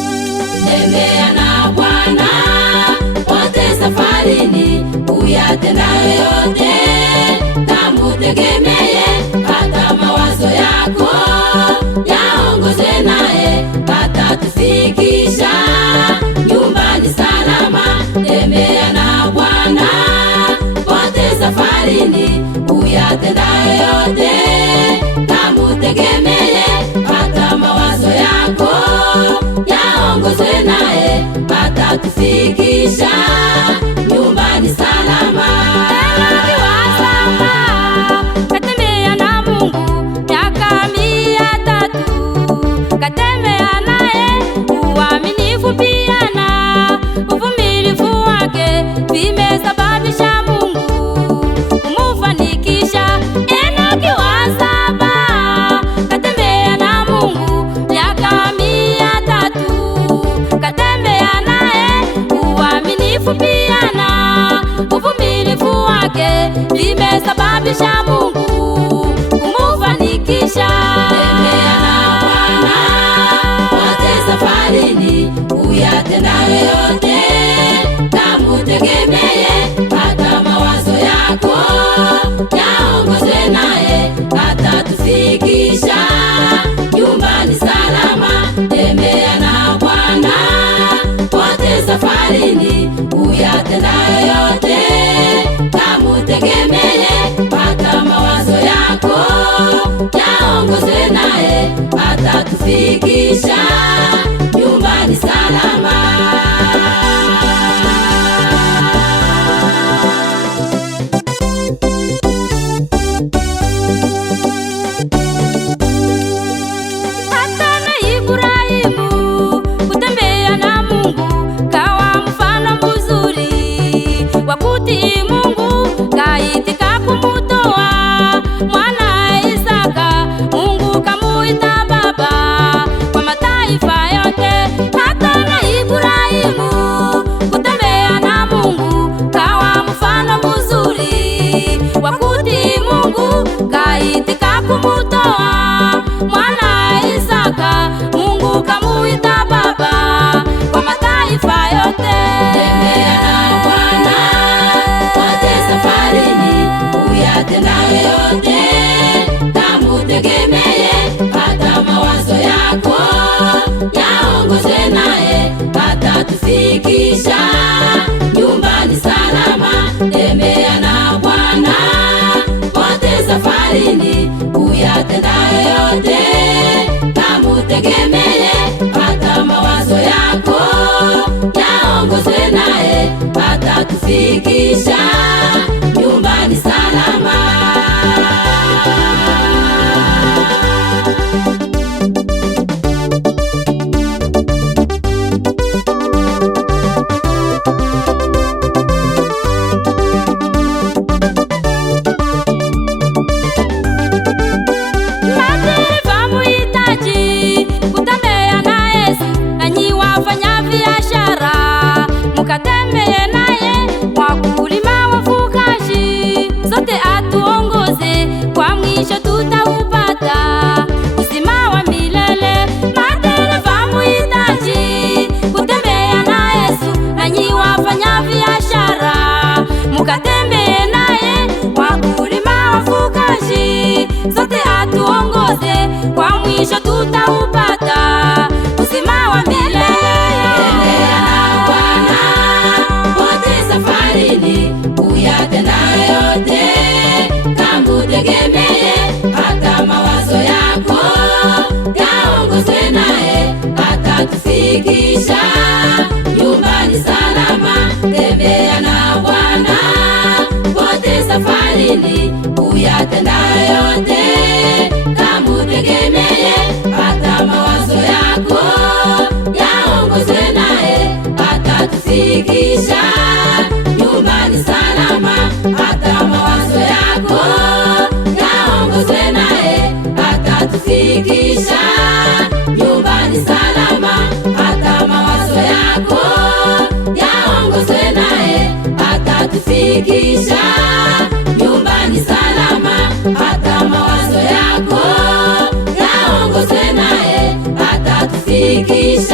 Tembea na Bwana wote safarini, uyatendayo yote namutegemeye, hata mawazo yako yaongozwe naye, atatufikisha nyumbani salama. Tembea na Bwana wote safarini, uyatendayo yote namutegemeye, hata mawazo yako yaongozwe naye, atatufikisha nyumbani salama. Katembea na Mungu miaka 300, katembea naye uaminifu pia na uvumilivu wake vimesababisha Mungu kumufanikisha. Enoki wa 7 katembea na Mungu miaka 300, katembea naye uaminifu pia na uvumilivu wake vimesababisha Mungu kumufanikisha. Tembea na Bwana wote safarini, uyatendayo yote namutegemeye, hata mawazo yako yaongozwe naye, atatufikisha nyumbani salama. Tembea na Bwana wote safarini, uyatendayo yote namutegemeye, hata mawazo yako yaongozwe naye, atatufikisha nyumbani salama. Hata na Ibrahimu kutembea na Mungu kawa mfano mzuri wa kutii Mungu, kaitika kumutoa mwana Isaka, Mungu kamuita baba kwa mataifa yote. Hata na Ibrahimu kutembea na Mungu kawa mfano mzuri wa kutii Mungu, kaitika kumutoa mwana Isaka, Mungu kamuita baba kwa mataifa yote. Tembea na Bwana wote safarini, uyatendayo yote namutegemeye, hata mawazo yako yaongozwe naye, atatufikisha nyumbani salama. Tembea na Bwana wote safarini, uyatendayo yote namutegemeye, hata mawazo yako yaongozwe naye, atatufikisha nyumbani salama. Madereva muhitaji kutembea na Yesu, nanyi wafanya biashara mukatembee naye, wakulima wafugaji sote atuongoze, kwa mwisho tutaupata uzima wa milele. Madereva muhitaji kutembea na Yesu, nanyi wafanya biashara mukatembee naye, wakulima wafugaji sote atuongoze, kwa mwisho tutaupata uzima wa milele. Tembea na Bwana wote safarini, uyatendayo yote namutegemeye, hata mawazo yako yaongozwe naye, atatufikisha nyumbani salama. Tembea na Bwana wote safarini, uyatendayo yote namutegemeye, hata mawazo yako yaongozwe naye, atatufikisha nyumbani salama. Hata mawazo yako yaongozwe naye, atatufikisha nyumbani salama. Hata mawazo yako yaongozwe naye, atatufikisha atatufikisha nyumbani salama. Hata mawazo yako yaongozwe naye, atatufikisha